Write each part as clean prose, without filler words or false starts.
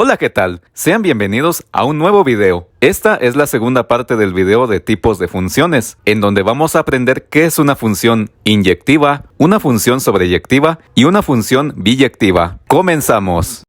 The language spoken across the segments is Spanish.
Hola, ¿qué tal? Sean bienvenidos a un nuevo video. Esta es la segunda parte del video de tipos de funciones, en donde vamos a aprender qué es una función inyectiva, una función sobreyectiva y una función biyectiva. ¡Comenzamos!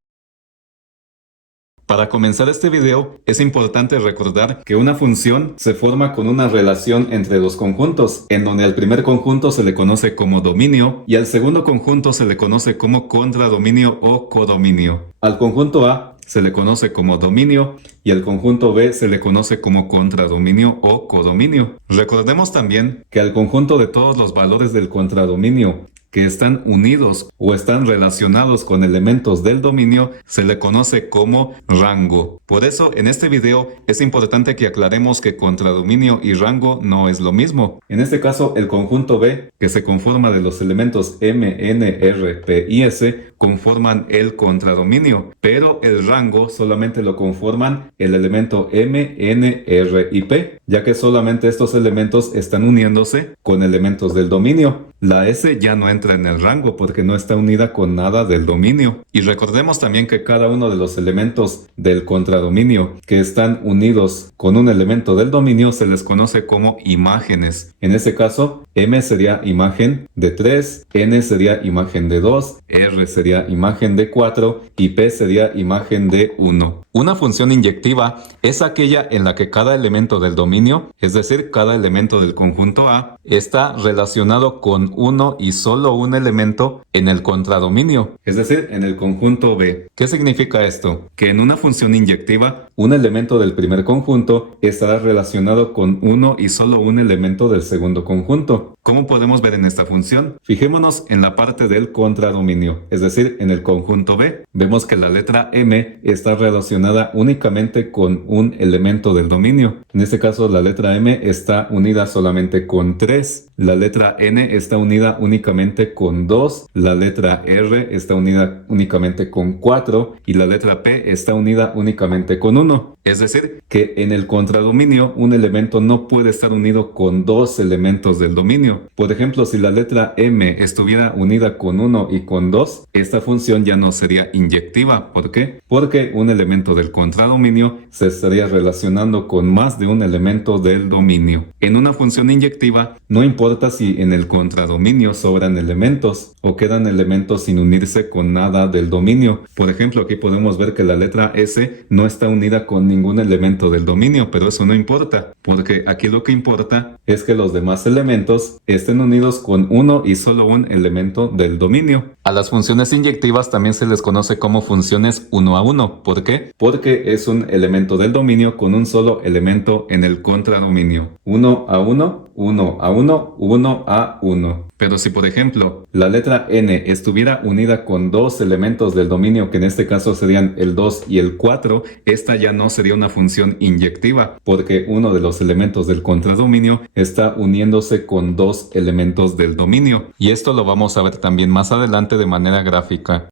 Para comenzar este video, es importante recordar que una función se forma con una relación entre dos conjuntos, en donde al primer conjunto se le conoce como dominio y al segundo conjunto se le conoce como contradominio o codominio. Al conjunto A se le conoce como dominio y al conjunto B se le conoce como contradominio o codominio. Recordemos también que al conjunto de todos los valores del contradominio que están unidos o están relacionados con elementos del dominio se le conoce como rango. Por eso en este video es importante que aclaremos que contradominio y rango no es lo mismo. En este caso el conjunto B, que se conforma de los elementos M, N, R, P y S, conforman el contradominio, pero el rango solamente lo conforman el elemento M, N, R y P, ya que solamente estos elementos están uniéndose con elementos del dominio. La S ya no entra en el rango porque no está unida con nada del dominio. Y recordemos también que cada uno de los elementos del contradominio que están unidos con un elemento del dominio se les conoce como imágenes. En este caso, M sería imagen de 3, N sería imagen de 2, R sería imagen de 4 y P sería imagen de 1. Una función inyectiva es aquella en la que cada elemento del dominio, es decir, cada elemento del conjunto A, está relacionado con uno y solo un elemento en el contradominio, es decir, en el conjunto B. ¿Qué significa esto? Que en una función inyectiva, un elemento del primer conjunto estará relacionado con uno y solo un elemento del segundo conjunto. ¿Cómo podemos ver en esta función? Fijémonos en la parte del contradominio, es decir, en el conjunto B. Vemos que la letra M está relacionada únicamente con un elemento del dominio. En este caso, la letra M está unida solamente con 3. La letra N está unida únicamente con 2. La letra R está unida únicamente con 4. Y la letra P está unida únicamente con 1. Es decir, que en el contradominio un elemento no puede estar unido con dos elementos del dominio. Por ejemplo, si la letra M estuviera unida con 1 y con 2, esta función ya no sería inyectiva. ¿Por qué? Porque un elemento del contradominio se estaría relacionando con más de un elemento del dominio. En una función inyectiva, no importa si en el contradominio sobran elementos o quedan elementos sin unirse con nada del dominio. Por ejemplo, aquí podemos ver que la letra S no está unida con ningún elemento del dominio, pero eso no importa, porque aquí lo que importa es que los demás elementos estén unidos con uno y solo un elemento del dominio. A las funciones inyectivas también se les conoce como funciones uno a uno. ¿Por qué? Porque es un elemento del dominio con un solo elemento en el contradominio. 1 a 1, 1 a 1, 1 a 1. Pero si por ejemplo la letra N estuviera unida con dos elementos del dominio, que en este caso serían el 2 y el 4, esta ya no sería una función inyectiva, porque uno de los elementos del contradominio está uniéndose con dos elementos del dominio. Y esto lo vamos a ver también más adelante de manera gráfica.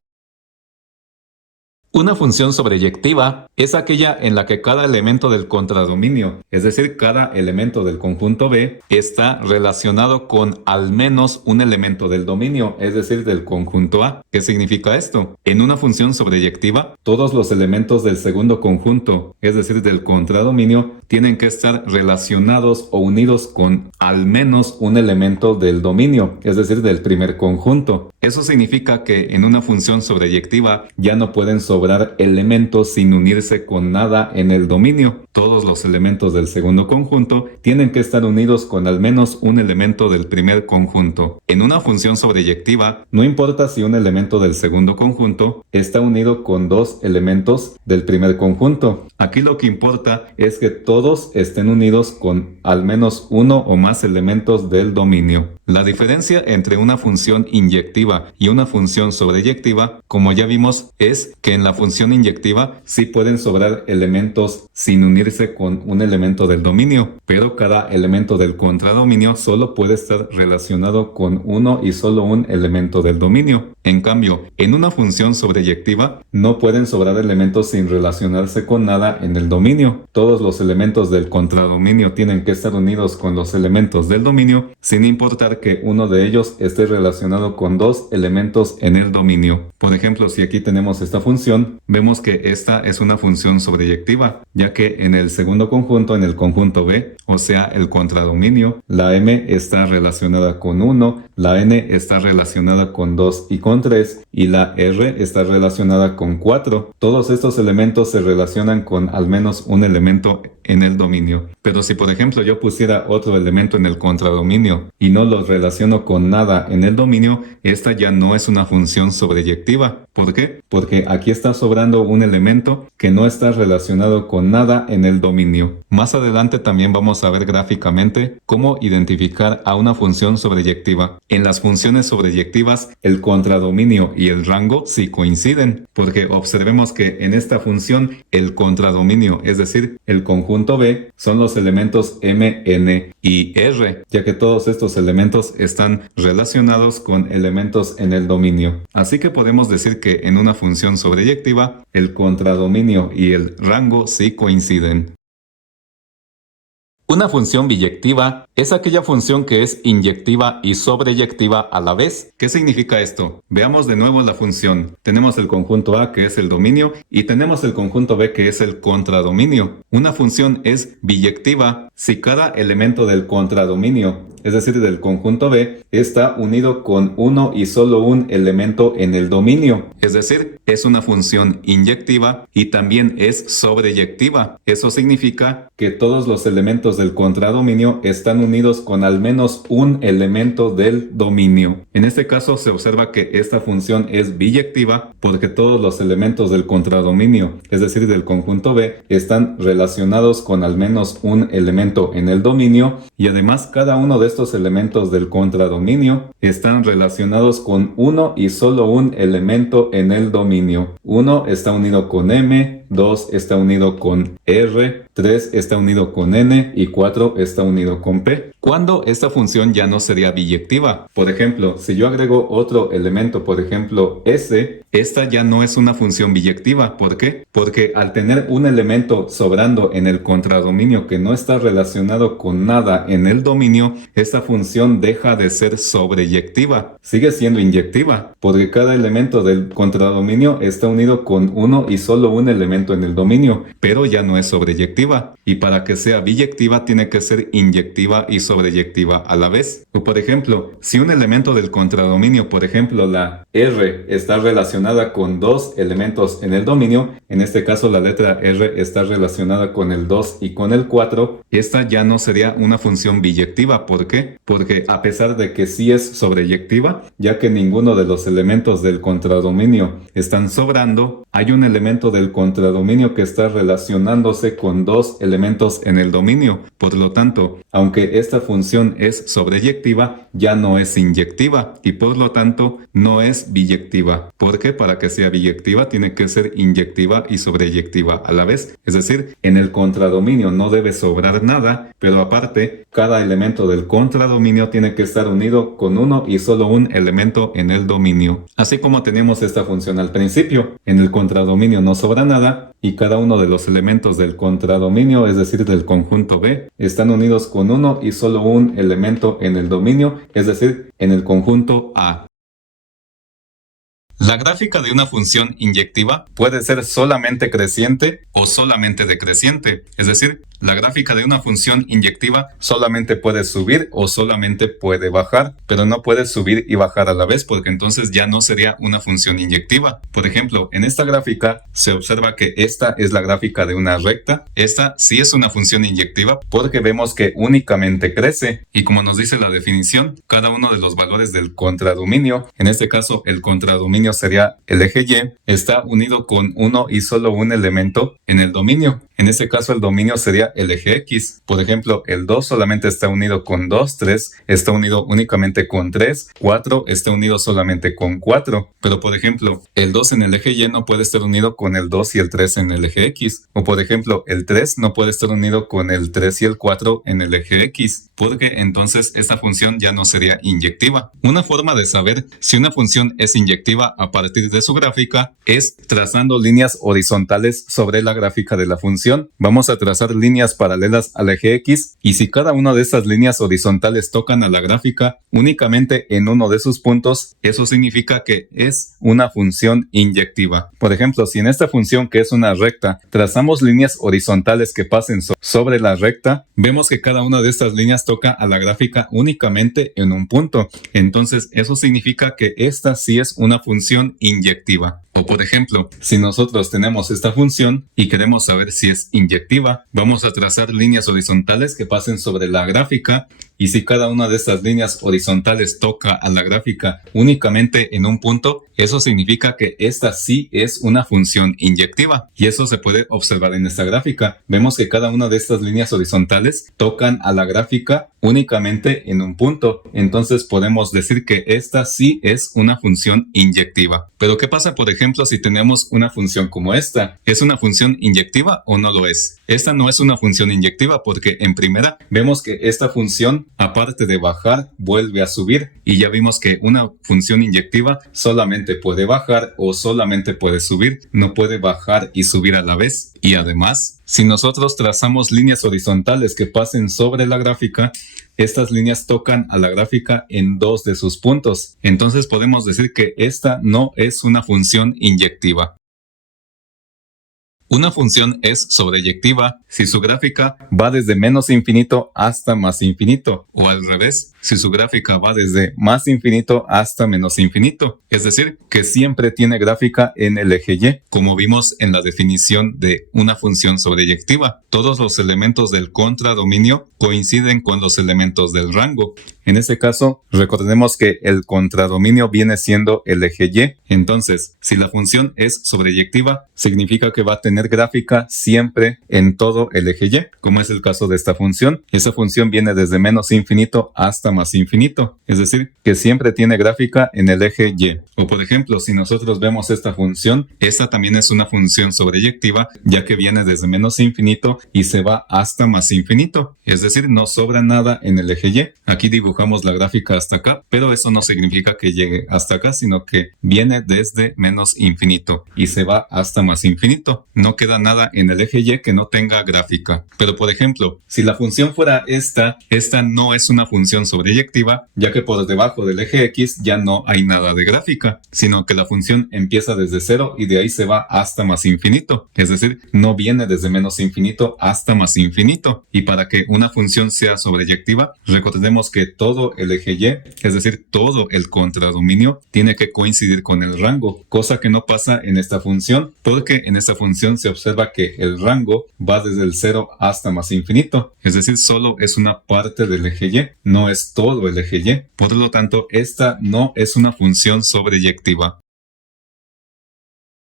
Una función sobreyectiva es aquella en la que cada elemento del contradominio, es decir, cada elemento del conjunto B, está relacionado con al menos un elemento del dominio, es decir, del conjunto A. ¿Qué significa esto? En una función sobreyectiva, todos los elementos del segundo conjunto, es decir, del contradominio, tienen que estar relacionados o unidos con al menos un elemento del dominio, es decir, del primer conjunto. Eso significa que en una función sobreyectiva ya no pueden sobrar elementos sin unirse con nada en el dominio. Todos los elementos del segundo conjunto tienen que estar unidos con al menos un elemento del primer conjunto. En una función sobreyectiva, no importa si un elemento del segundo conjunto está unido con dos elementos del primer conjunto. Aquí lo que importa es que todos estén unidos con al menos uno o más elementos del dominio. La diferencia entre una función inyectiva y una función sobreyectiva, como ya vimos, es que en la función inyectiva sí pueden sobrar elementos sin unirse con un elemento del dominio, pero cada elemento del contradominio solo puede estar relacionado con uno y solo un elemento del dominio. En cambio, en una función sobreyectiva no pueden sobrar elementos sin relacionarse con nada en el dominio. Todos los elementos del contradominio tienen que estar unidos con los elementos del dominio, sin importar que uno de ellos esté relacionado con dos elementos en el dominio. Por ejemplo, si aquí tenemos esta función, función, vemos que esta es una función sobreyectiva, ya que en el segundo conjunto, en el conjunto B, o sea, el contradominio, la m está relacionada con 1, la n está relacionada con 2 y con 3, y la r está relacionada con 4. Todos estos elementos se relacionan con al menos un elemento en el dominio. Pero si por ejemplo yo pusiera otro elemento en el contradominio y no los relaciono con nada en el dominio, esta ya no es una función sobreyectiva. ¿Por qué? Porque aquí está sobrando un elemento que no está relacionado con nada en el dominio. Más adelante también vamos a ver gráficamente cómo identificar a una función sobreyectiva. En las funciones sobreyectivas, el contradominio y el rango sí coinciden, porque observemos que en esta función el contradominio, es decir, el conjunto B, son los elementos m, n y r, ya que todos estos elementos están relacionados con elementos en el dominio. Así que podemos decir que en una función sobreyectiva, el contradominio y el rango sí coinciden. Una función biyectiva es aquella función que es inyectiva y sobreyectiva a la vez. ¿Qué significa esto? Veamos de nuevo la función. Tenemos el conjunto A, que es el dominio, y tenemos el conjunto B, que es el contradominio. Una función es biyectiva si cada elemento del contradominio, es decir, del conjunto B, está unido con uno y solo un elemento en el dominio. Es decir, es una función inyectiva y también es sobreyectiva. Eso significa que todos los elementos del contradominio están unidos con al menos un elemento del dominio. En este caso se observa que esta función es biyectiva porque todos los elementos del contradominio, es decir, del conjunto B, están relacionados con al menos un elemento en el dominio, y además cada uno de estos elementos del contradominio están relacionados con uno y solo un elemento en el dominio. Uno está unido con m, 2 está unido con r, 3 está unido con n y 4 está unido con p. ¿Cuándo esta función ya no sería biyectiva? Por ejemplo, si yo agrego otro elemento, por ejemplo s, esta ya no es una función biyectiva. ¿Por qué? Porque al tener un elemento sobrando en el contradominio que no está relacionado con nada en el dominio, esta función deja de ser sobreyectiva. Sigue siendo inyectiva, porque cada elemento del contradominio está unido con uno y solo un elemento en el dominio, pero ya no es sobreyectiva. Y para que sea biyectiva tiene que ser inyectiva y sobreyectiva a la vez. O por ejemplo, si un elemento del contradominio, por ejemplo la R, está relacionada con dos elementos en el dominio, en este caso la letra R está relacionada con el 2 y con el 4, esta ya no sería una función biyectiva. ¿Por qué? Porque a pesar de que sí es sobreyectiva, ya que ninguno de los elementos del contradominio están sobrando, hay un elemento del contradominio que está relacionándose con dos elementos en el dominio. Por lo tanto, aunque esta función es sobreyectiva, ya no es inyectiva y por lo tanto no es biyectiva. Porque para que sea biyectiva tiene que ser inyectiva y sobreyectiva a la vez. Es decir, en el contradominio no debe sobrar nada, pero aparte, cada elemento del contradominio tiene que estar unido con uno y solo un elemento en el dominio. Así como tenemos esta función al principio, en el contradominio no sobra nada y cada uno de los elementos del contradominio, es decir, del conjunto B, están unidos con uno y solo un elemento en el dominio, es decir, en el conjunto A. La gráfica de una función inyectiva puede ser solamente creciente o solamente decreciente, es decir, la gráfica de una función inyectiva solamente puede subir o solamente puede bajar, pero no puede subir y bajar a la vez porque entonces ya no sería una función inyectiva. Por ejemplo, en esta gráfica se observa que esta es la gráfica de una recta. Esta sí es una función inyectiva porque vemos que únicamente crece y como nos dice la definición, cada uno de los valores del contradominio, en este caso el contradominio sería el eje Y, está unido con uno y solo un elemento en el dominio. En este caso el dominio sería el eje X. Por ejemplo, el 2 solamente está unido con 2, 3 está unido únicamente con 3, 4 está unido solamente con 4. Pero por ejemplo, el 2 en el eje Y no puede estar unido con el 2 y el 3 en el eje X. O por ejemplo, el 3 no puede estar unido con el 3 y el 4 en el eje X, porque entonces esta función ya no sería inyectiva. Una forma de saber si una función es inyectiva a partir de su gráfica es trazando líneas horizontales sobre la gráfica de la función. función, vamos a trazar líneas paralelas al eje X, y si cada una de estas líneas horizontales tocan a la gráfica únicamente en uno de sus puntos, eso significa que es una función inyectiva. Por ejemplo, si en esta función, que es una recta, trazamos líneas horizontales que pasen sobre la recta, vemos que cada una de estas líneas toca a la gráfica únicamente en un punto. Entonces, eso significa que esta sí es una función inyectiva. O por ejemplo, si nosotros tenemos esta función y queremos saber si es inyectiva, vamos a trazar líneas horizontales que pasen sobre la gráfica, y si cada una de estas líneas horizontales toca a la gráfica únicamente en un punto, eso significa que esta sí es una función inyectiva. Y eso se puede observar en esta gráfica. Vemos que cada una de estas líneas horizontales tocan a la gráfica únicamente en un punto. Entonces podemos decir que esta sí es una función inyectiva. Pero ¿qué pasa, por ejemplo, si tenemos una función como esta? ¿Es una función inyectiva o no lo es? Esta no es una función inyectiva porque en primera vemos que esta función, aparte de bajar, vuelve a subir, y ya vimos que una función inyectiva solamente puede bajar o solamente puede subir, no puede bajar y subir a la vez. Y además, si nosotros trazamos líneas horizontales que pasen sobre la gráfica, estas líneas tocan a la gráfica en dos de sus puntos. Entonces podemos decir que esta no es una función inyectiva. Una función es sobreyectiva si su gráfica va desde menos infinito hasta más infinito, o al revés, si su gráfica va desde más infinito hasta menos infinito. Es decir, que siempre tiene gráfica en el eje Y, como vimos en la definición de una función sobreyectiva. Todos los elementos del contradominio coinciden con los elementos del rango. En este caso, recordemos que el contradominio viene siendo el eje Y. Entonces, si la función es sobreyectiva, significa que va a tener gráfica siempre en todo el eje Y, como es el caso de esta función. Esa función viene desde menos infinito hasta más infinito, es decir, que siempre tiene gráfica en el eje Y. O por ejemplo, si nosotros vemos esta función, esta también es una función sobreyectiva, ya que viene desde menos infinito y se va hasta más infinito, es decir, no sobra nada en el eje Y. Aquí dibujamos la gráfica hasta acá, pero eso no significa que llegue hasta acá, sino que viene desde menos infinito y se va hasta más infinito. No queda nada en el eje Y que no tenga gráfica. Pero por ejemplo, si la función fuera esta no es una función sobreyectiva, ya que por debajo del eje X ya no hay nada de gráfica, sino que la función empieza desde 0 y de ahí se va hasta más infinito. Es decir, no viene desde menos infinito hasta más infinito. Y para que una función sea sobreyectiva, recordemos que todo el eje Y, es decir, todo el contradominio, tiene que coincidir con el rango, cosa que no pasa en esta función, porque en esta función se observa que el rango va desde el 0 hasta más infinito, es decir, solo es una parte del eje Y, no es todo el eje Y. Por lo tanto, esta no es una función sobreyectiva.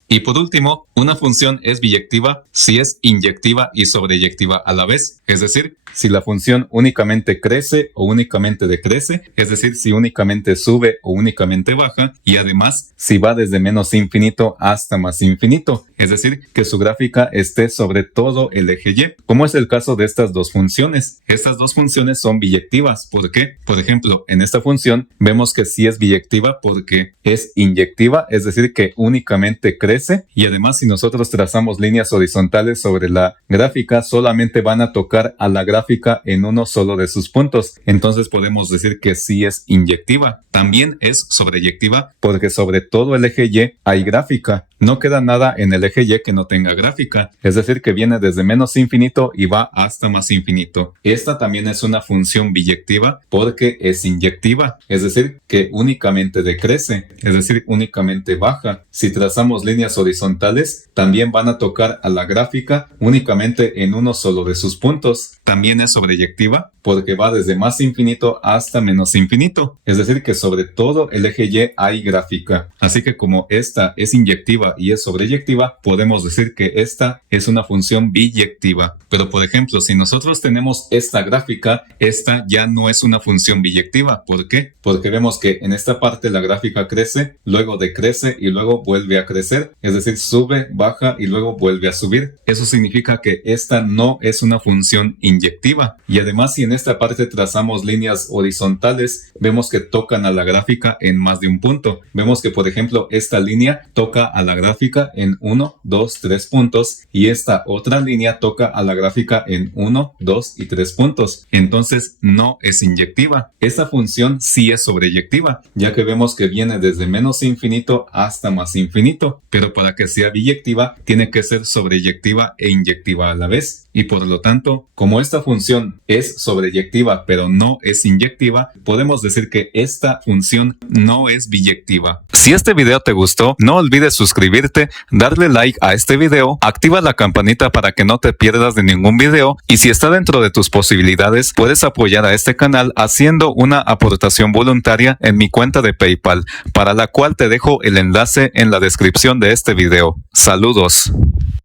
Y por último, una función es biyectiva si es inyectiva y sobreyectiva a la vez, es decir, si la función únicamente crece o únicamente decrece, es decir, si únicamente sube o únicamente baja, y además si va desde menos infinito hasta más infinito, es decir, que su gráfica esté sobre todo el eje Y, como es el caso de estas dos funciones. Estas dos funciones son biyectivas. ¿Por qué? Por ejemplo, en esta función vemos que sí es biyectiva porque es inyectiva, es decir, que únicamente crece, y además si nosotros trazamos líneas horizontales sobre la gráfica, solamente van a tocar a la gráfica en uno solo de sus puntos. Entonces podemos decir que sí es inyectiva. También es sobreyectiva porque sobre todo el eje Y hay gráfica. No queda nada en el eje Y que no tenga gráfica, es decir, que viene desde menos infinito y va hasta más infinito. Esta también es una función biyectiva porque es inyectiva, es decir, que únicamente decrece, es decir, únicamente baja. Si trazamos líneas horizontales, también van a tocar a la gráfica únicamente en uno solo de sus puntos. También es sobreyectiva porque va desde más infinito hasta menos infinito, es decir, que sobre todo el eje Y hay gráfica. Así que como esta es inyectiva y es sobreyectiva, podemos decir que esta es una función biyectiva. Pero por ejemplo, si nosotros tenemos esta gráfica, esta ya no es una función biyectiva. ¿Por qué? Porque vemos que en esta parte la gráfica crece, luego decrece y luego vuelve a crecer. es decir, sube, baja y luego vuelve a subir. Eso significa que esta no es una función inyectiva. Y además, si en esta parte trazamos líneas horizontales, vemos que tocan a la gráfica en más de un punto. Vemos que, por ejemplo, esta línea toca a la gráfica en 1, 2, 3 puntos y esta otra línea toca a la gráfica en 1, 2 y 3 puntos. Entonces, no es inyectiva. Esta función sí es sobreyectiva, ya que vemos que viene desde menos infinito hasta más infinito, pero para que sea biyectiva tiene que ser sobreyectiva e inyectiva a la vez. Y por lo tanto, como esta función es sobreyectiva pero no es inyectiva, podemos decir que esta función no es biyectiva. Si este video te gustó, no olvides suscribirte, darle like a este video, activa la campanita para que no te pierdas de ningún video y si está dentro de tus posibilidades, puedes apoyar a este canal haciendo una aportación voluntaria en mi cuenta de PayPal, para la cual te dejo el enlace en la descripción de este video. Saludos.